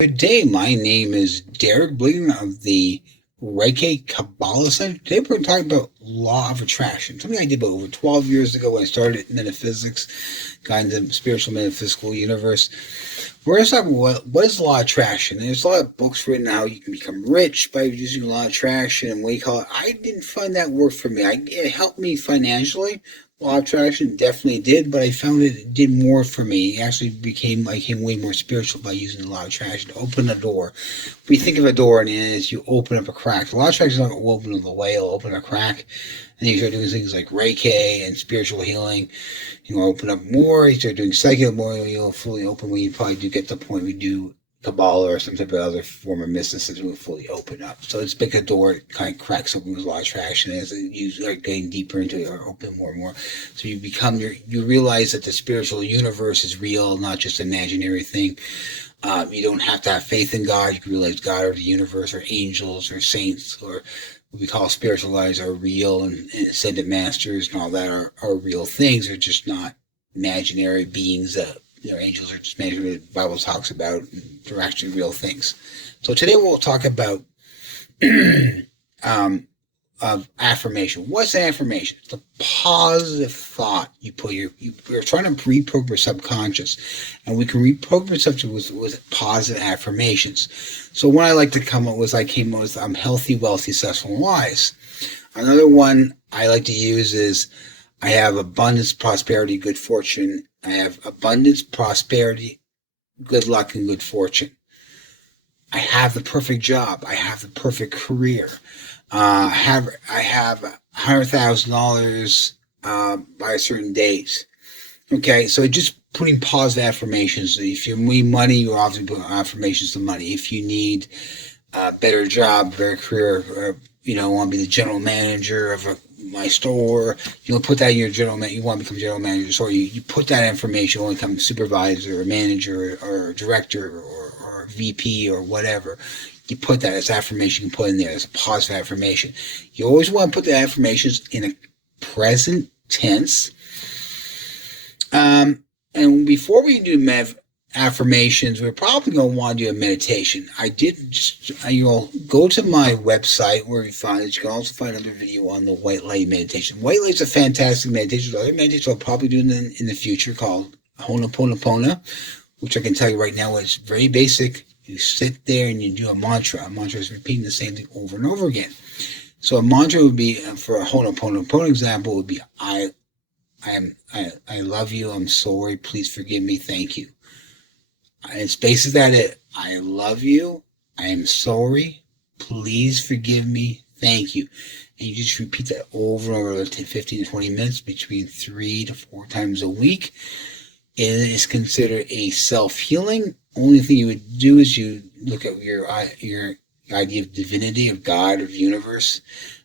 Good day. My name is Derek Bligan of the Reiki Kabbalah Center. Today we're talking about law of attraction, something I did about over 12 years ago when I started metaphysics, got into the spiritual metaphysical universe. We're going to talk about what is law of attraction. There's a lot of books written on how you can become rich by using law of attraction and what you call it. I didn't find that worked for me. It helped me financially. Law of attraction definitely did, but I found it did more for me. It actually I became way more spiritual by using the law of attraction to open a door. We think of a door and as you open up a crack. The law of attraction is not going to open the way, it'll open a crack. And you start doing things like Reiki and spiritual healing. You open up more, you start doing psychic more, you'll fully open when you probably do get to the point where you do Kabbalah or some type of other form of mysticism will fully open up. So it's like a door, it kind of cracks open with a lot of traction as you start getting deeper into it or open more and more. So you realize that the spiritual universe is real, not just an imaginary thing. You don't have to have faith in God. You can realize God or the universe or angels or saints or what we call spiritual guides are real and ascended masters and all that are real things. They're just not imaginary beings that angels are just imaginary. The Bible talks about. They're actually real things. So today we'll talk about affirmation. What's an affirmation? It's a positive thought you put you're trying to reprogram your subconscious, and we can reprogram your subconscious with positive affirmations. So what I like to come up with, I'm healthy, wealthy, successful, and wise. Another one I like to use is I have abundance, prosperity, good fortune. I have abundance, prosperity, good luck, and good fortune. I have the perfect job. I have the perfect career. I have $100,000 by a certain date. Okay, so just putting positive affirmations. If you need money, you obviously put affirmations to money. If you need a better job, better career, or want to be the general manager of my store, put that in your you want to become general manager, so you put that information, you want to become a supervisor or manager or director or VP or whatever. You put that as affirmation, you can put in there as a positive affirmation. You always want to put the affirmations in a present tense. And before we do affirmations, we're probably going to want to do a meditation. You'll go to my website where you find it. You can also find another video on the white light meditation. White light is a fantastic meditation. The other meditation I'll probably do in the future called Ho'oponopono, which I can tell you right now is very basic. You sit there and you do a mantra. A mantra is repeating the same thing over and over again. So a mantra would be, for a Ho'oponopono example, would be I love you. I'm sorry. Please forgive me. Thank you. And it's basically that it. I love you. I am sorry. Please forgive me. Thank you. And you just repeat that over and over 15 to 20 minutes between 3 to 4 times a week. It is considered a self-healing. Only thing you would do is you look at your idea of divinity, of God, of universe,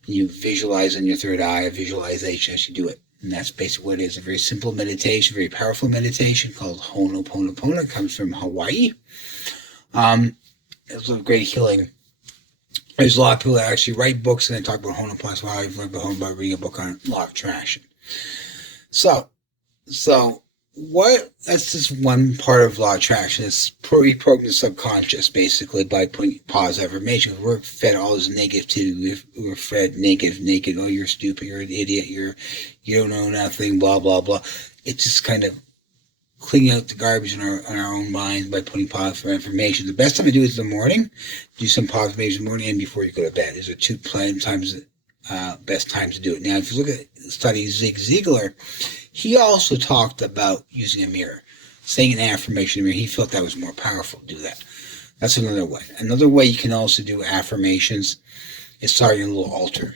and you visualize in your third eye, a visualization as you do it. And that's basically what it is. A very simple meditation, very powerful meditation called Ho'oponopono. It comes from Hawaii. It's a great healing. There's a lot of people that actually write books and they talk about Ho'oponopono. So I've learned about reading a book on law of attraction. So that's just one part of law of attraction. It's reprogramming the subconscious basically by putting positive affirmations. We're fed all this negativity. We're fed naked. Oh, you're stupid. You're an idiot. You don't know nothing. Blah blah blah. It's just kind of cleaning out the garbage in our own minds by putting positive affirmations. The best time to do it is in the morning. Do some positive affirmations in the morning and before you go to bed. These are two best times to do it. Now, if you look at the study of Zig Ziglar, he also talked about using a mirror, saying an affirmation in a mirror. He felt that was more powerful to do that. That's another way. Another way you can also do affirmations is starting a little altar.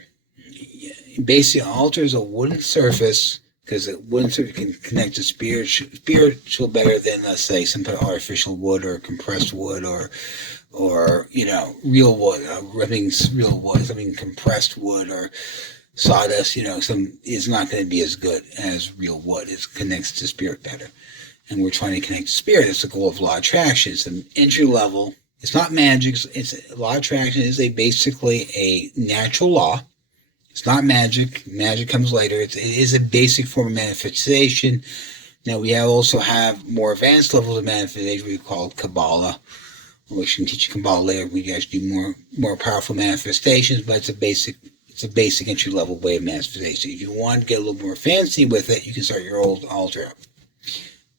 Basically, an altar is a wooden surface, because a wooden surface can connect to spiritual better than, let's say, some kind of artificial wood or compressed wood or real wood, something compressed wood or sawdust, is not going to be as good as real wood. It connects to spirit better. And we're trying to connect to spirit. That's the goal of law of attraction. It's an entry level. It's not magic. Law of attraction is basically a natural law. It's not magic. Magic comes later. It is a basic form of manifestation. Now we also have more advanced levels of manifestation we call Kabbalah, which can teach you Kabbalah later. We guys do more powerful manifestations, but it's a basic entry level way of manifestation. If you want to get a little more fancy with it, you can start your old altar up.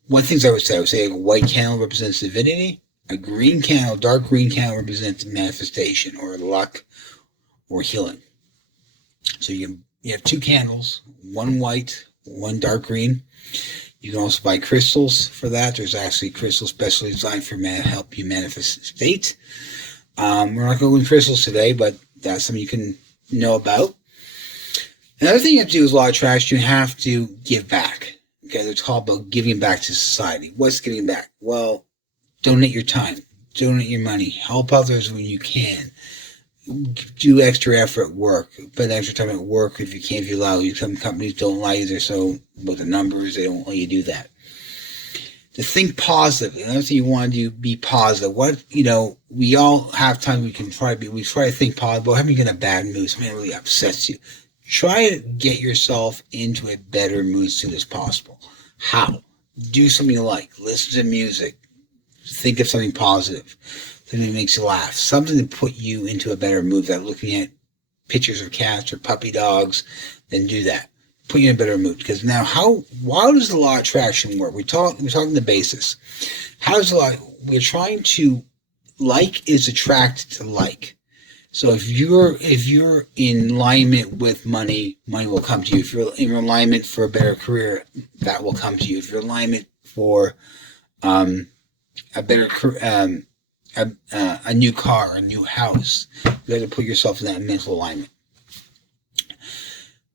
One thing I would say a white candle represents divinity, a green candle, dark green candle represents manifestation or luck or healing. So you have two candles, one white, one dark green. You can also buy crystals for that. There's actually crystals specially designed for help you manifest state. We're not going to crystals today, but that's something you can know about. Another thing you have to do with law of attraction, you have to give back. Okay, they're talking about giving back to society. What's giving back? Well, donate your time, donate your money, help others when you can. Do extra effort at work, spend extra time at work if you can, if you allow. Some companies don't allow you there, so with the numbers, they don't let you do that. To think positive. Another thing you want to do, be positive. We all have times we try to think positive, but having you in a bad mood, something that really upsets you. Try to get yourself into a better mood as soon as possible. How? Do something you like. Listen to music. Think of something positive. Something that makes you laugh. Something to put you into a better mood. That looking at pictures of cats or puppy dogs, then do that. Put you in a better mood. Because now, why does the law of attraction work? We're talking the basis. How does we're trying to, like is attracted to like. So if you're in alignment with money, money will come to you. If you're in alignment for a better career, that will come to you. If you're in alignment for a better a new car, a new house, you have to put yourself in that mental alignment.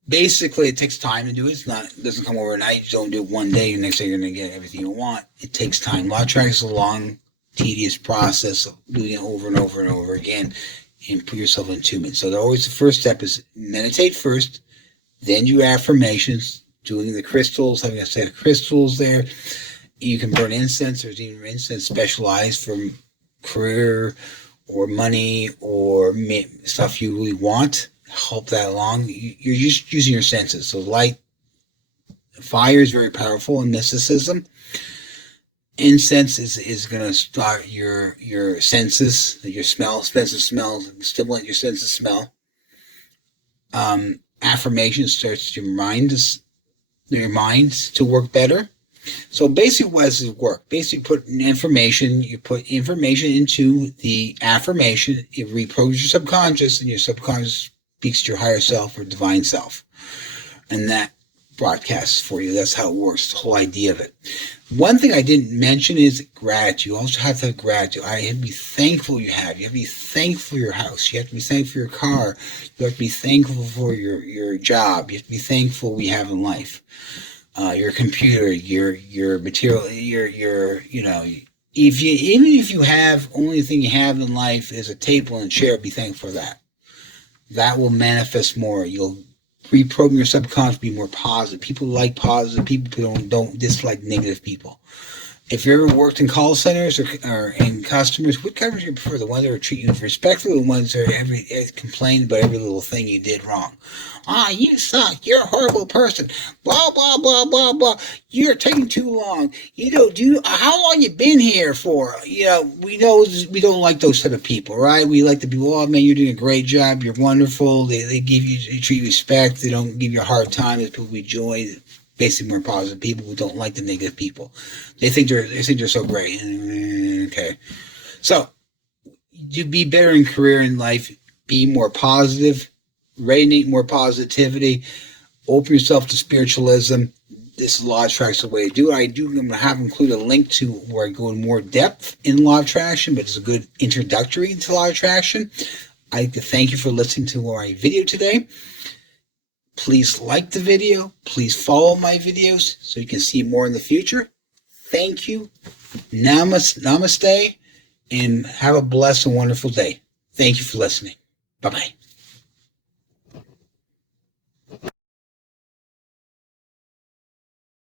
Basically, it takes time to do it. It doesn't come overnight. You don't do it one day, and next day you're going to get everything you want. It takes time. Law of attraction is a long, tedious process of doing it over and over and over again, and put yourself in attunement. So always the first step is meditate first, then do affirmations, doing the crystals, having a set of crystals there. You can burn incense. There's even incense specialized for career or money or stuff you really want. Help that along. You're just using your senses. So light, fire is very powerful in mysticism. Incense is going to start your senses, your sense of smell, stimulate your sense of smell. Affirmation starts your minds to work better. So basically, what does it work? Basically, you put information into the affirmation. It reprograms your subconscious, and your subconscious speaks to your higher self or divine self, and that broadcasts for you. That's how it works. The whole idea of it. One thing I didn't mention is gratitude. You also have to have gratitude. I have to be thankful you have. You have to be thankful for your house. You have to be thankful for your car. You have to be thankful for your job. You have to be thankful we have in life. Your computer, your material, even if you have only thing you have in life is a table and a chair, be thankful for that. That will manifest more. You'll reprogram your subconscious to be more positive. People like positive people. Don't dislike negative people. If you ever worked in call centers or in customers, what customers do you prefer? The ones that are treating you respectfully, the ones that are complain about every little thing you did wrong. You suck. You're a horrible person. Blah, blah, blah, blah, blah. You're taking too long. How long you been here for? We don't like those type of people, right? We like the people, oh man, you're doing a great job. You're wonderful. They treat you respect. They don't give you a hard time. There's people we enjoy. Basically more positive people who don't like the negative people. They think they're so great. Okay. So to be better in career and life, be more positive, radiate more positivity, open yourself to spiritualism. This is law of attraction, the way to do it. I'm going to include a link to where I go in more depth in law of attraction, but it's a good introductory to law of attraction. I'd like to thank you for listening to my video today. Please like the video. Please follow my videos so you can see more in the future. Thank you. Namaste. And have a blessed and wonderful day. Thank you for listening. Bye-bye.